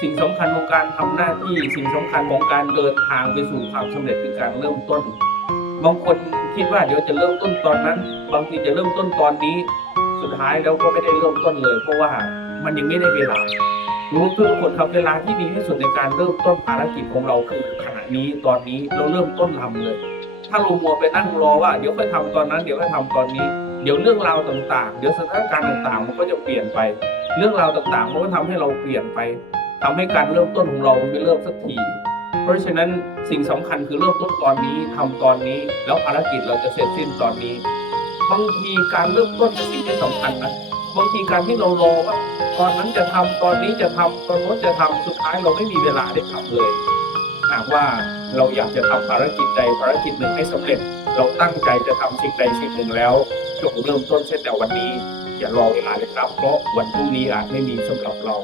สิ่งสำคัญของการทำหน้าที่สิ่งสำคัญของการเดินทางไปสู่ความสำเร็จคือการเริ่มต้น บางคนคิดว่าเดี๋ยวจะเริ่มต้นตอนนั้น บางทีจะเริ่มต้นตอนนี้ สุดท้ายแล้วก็ไม่ได้เริ่มต้นเลย เพราะว่ามันยังไม่ได้เวลารู้ทุกคนครับเวลาที่ดีที่สุดในการเริ่มต้นภารกิจของเราคือขณะนี้ตอนนี้เราเริ่มต้นทำเลย ถ้าเรามัวไปนั่งรอว่าเดี๋ยวค่อยทำตอนนั้นเดี๋ยวค่อยทำตอนนี้เดี๋ยวเรื่องราวต่างๆ เดี๋ยวสถานการณ์ต่างๆ มันก็จะเปลี่ยนไป เรื่องราวต่างๆ มันก็ทำให้เราเปลี่ยนไป ทำให้การเริ่มต้นของเราไม่เริ่มสักที เพราะฉะนั้นสิ่งสำคัญคือเริ่มต้นตอนนี้ทำตอนนี้ แล้วภารกิจเราจะเสร็จสิ้นตอนนี้ บางทีการเริ่มต้นเป็นสิ่งที่สำคัญนะบางทีการที่เรารอว่าตอนนั้นจะทำตอนนี้จะทำตอนโน้นจะทำสุดท้ายเราไม่มีเวลาได้ทำเลยหากว่าเราอยากจะทำภารกิจใดภารกิจหนึ่งให้สำเร็จ เราตั้งใจจะทำสิ่งใดสิ่งหนึ่งแล้วจงเริ่มต้นเช่นแต่วันนี้ อย่ารอเวลาเลยครับ เพราะวันพรุ่งนี้อาจไม่มีสำหรับเรา